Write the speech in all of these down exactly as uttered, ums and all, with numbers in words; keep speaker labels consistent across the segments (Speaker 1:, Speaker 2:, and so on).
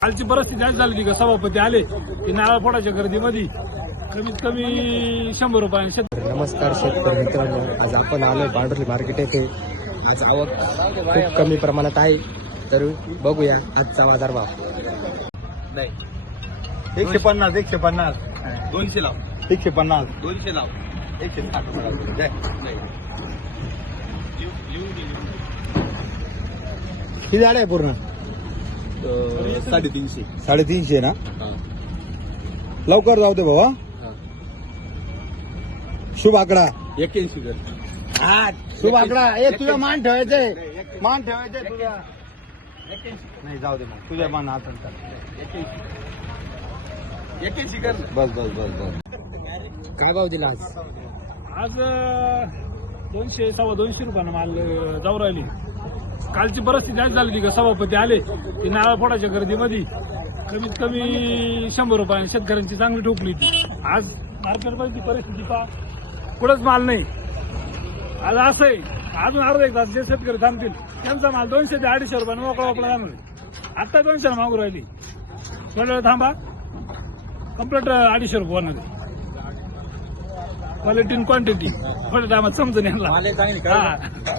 Speaker 1: कालची परिस्थिती आज झाली का सभापती आले की नारळ फोडाच्या गर्दीमध्ये कमीत कमी शंभर रुपये.
Speaker 2: नमस्कार शेतकरी मित्रांनो, आज आपण आलोय बांडोली मार्केट येथे. आज आवक खूप कमी प्रमाणात आहे, तर बघूया आजचा बाजार भाव.
Speaker 3: नाही एकशे पन्नास एकशे पन्नास
Speaker 1: दोनशे लाव
Speaker 3: एकशे पन्नास
Speaker 1: दोनशे लाव
Speaker 3: एकशे साठ किती झाड आहे पूर्ण?
Speaker 1: साडेतीनशे
Speaker 3: साडेतीनशे ना. लवकर जाऊ दे भावा. शुभ आकडा
Speaker 1: एक्क्याऐंशी कर.
Speaker 3: हा शुभ आकडा. एक तुझा मान ठेवायचंय, मान ठेवायचंय तुझा. नाही जाऊ दे मग तुझ्या मान हात
Speaker 1: एक्क्याऐंशी कर.
Speaker 3: बस बस बस बस.
Speaker 2: काय भाव दिला आज?
Speaker 1: आज दोनशे सव्वा दोनशे रुपयानं माल जाऊ राहिली. कालची परिस्थिती आज झाली का सभापती आले की नारळ फोडाच्या गर्दीमध्ये कमीत कमी शंभर रुपये शेतकऱ्यांची चांगली ठोकली होती. आज मार्केटमध्ये परिस्थिती पहा, कुठंच माल नाही. आज असं आहे, अजून अर्धा एक तास जे शेतकरी थांबतील त्यांचा माल दोनशे ते अडीचशे रुपयाने मोकळा मोकळा जाणार. आता दोनशे मागू राहिली, थोड्या वेळ थांबा, कम्प्लीट अडीचशे रुपये होणार. क्वालिटी आणि क्वांटिटी थोड्या टायमात समजून येणार.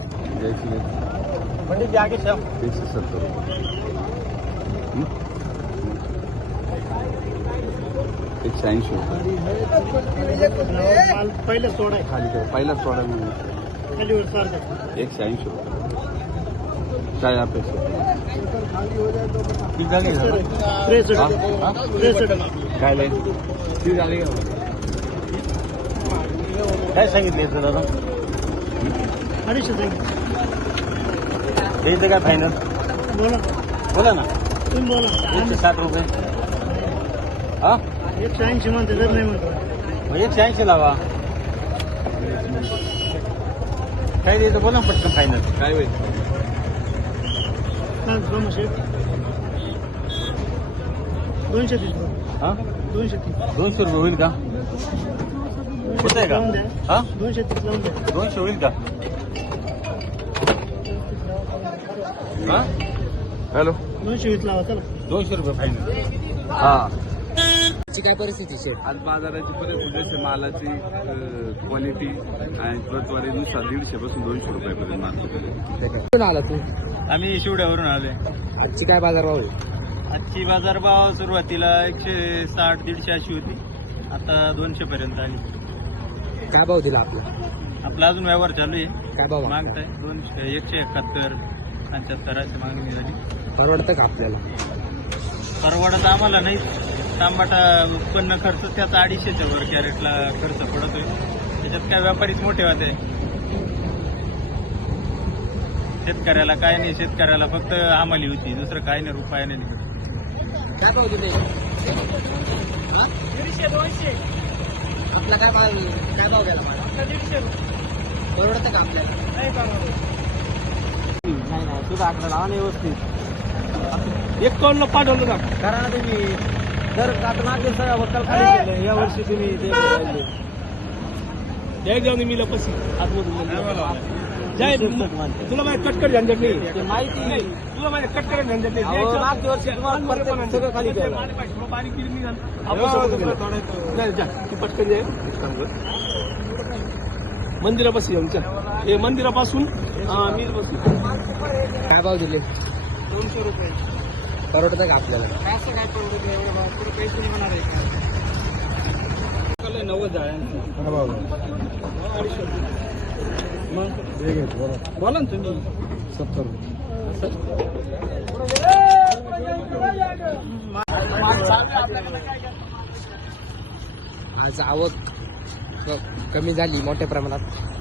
Speaker 3: एकशे सत्तर एकशे ऐंशी
Speaker 1: माल पहिलं सोडा आहे,
Speaker 3: खाली पहिला सोडा
Speaker 1: खालीवर चालतं.
Speaker 3: एकशे ऐंशी काय अपेक्षा काय लाईन ती झाली का? काय सांगितले दादा?
Speaker 1: अडीचशे सांगितलं.
Speaker 3: द्यायचं काय फायनल?
Speaker 1: बोला
Speaker 3: बोला ना.
Speaker 1: तुम्ही बोला.
Speaker 3: एकशे साठ रुपये. हा
Speaker 1: एकशे ऐंशी म्हणते जर नाही म्हणतो
Speaker 3: मग एकशे ऐंशी लावा. काय द्यायचं बोला पटकन फायनल. काय होईल?
Speaker 1: दोनशे तीस.
Speaker 3: हा
Speaker 1: दोनशे तीस
Speaker 3: दोनशे रुपये होईल का? होत आहे का? हा
Speaker 1: दोनशे तीस लावून द्या.
Speaker 3: दोनशे होईल का? हा हॅलो
Speaker 1: दोनशे वीस लावा चला.
Speaker 3: दोनशे रुपये फायनल. हा
Speaker 2: काय परिस्थिती शेत?
Speaker 4: आज बाजाराची परिस्थिती मालाची क्वालिटी आणि प्रतवारीनुसार दीडशे पासून दोनशे रुपयापर्यंत माल.
Speaker 2: कुठून आला तू?
Speaker 3: आम्ही शिवड्यावरून आलोय.
Speaker 2: आजची काय बाजार भाव आहे?
Speaker 3: आजची बाजारभाव सुरुवातीला एकशे साठ दीडशे अशी होती, आता दोनशे पर्यंत आली.
Speaker 2: काय भाव दिला आपला?
Speaker 3: आपला अजून व्यवहार चालू आहे.
Speaker 2: काय भाव
Speaker 3: मागताय दोनशे एकशे एकाहत्तर पंच्याहत्तर अशी मागणी झाली.
Speaker 2: परवडतं का आपल्याला?
Speaker 3: परवडत आम्हाला नाही. तांबाटा उत्पन्न खर्च त्याचा अडीचशेच्या वर कॅरेटला खर्च पडतोय. त्याच्यात काय व्यापारीच मोठे होते. शेतकऱ्याला काय नाही, शेतकऱ्याला फक्त आम्हाला होती, दुसरं काय नाही. रुपया नाही निघत.
Speaker 2: काय भाव दिले?
Speaker 1: दीडशे दोनशे
Speaker 2: आपला काय भाव काय भाव गेला मला?
Speaker 1: आपला दीडशे
Speaker 2: परवडतं का आपल्याला?
Speaker 1: नाही परवडत.
Speaker 3: नाही नाही तुझा आकडा लावा ना व्यवस्थित.
Speaker 1: एक कॉलला पाठवलं का?
Speaker 3: करा ना तुम्ही. तर आता मागील सगळ्या वक्कल खाली गेले, या वर्षी तुम्ही ते राहिले.
Speaker 1: जय जाऊन मी लपसी आतमधून जय तुला माझ्या कटकट झंझट नाही.
Speaker 3: ते माहिती नाही.
Speaker 1: तुला माझ्या कटकट झंझट नाही.
Speaker 3: अहो, मागच्या वर्षी तुम्हाला प्रत्येक सगळं खाली केलं.
Speaker 1: बारीक केली मी पटकन जाईल. मंदिरापासून आमच्या हे मंदिरापासून मी बसू.
Speaker 2: काय भाव दिले?
Speaker 1: दोनशे रुपये.
Speaker 2: परवडतं का आपल्याला?
Speaker 1: काय असं काय परवडत नाही एवढं भाव? पुढे पैसे नाही होणार आहे का? नव्वद आहे. अडीचशे रुपये. मग बोला ना तुम्ही.
Speaker 2: सत्तर. आज आवक क- कमी झाली मोठ्या प्रमाणात.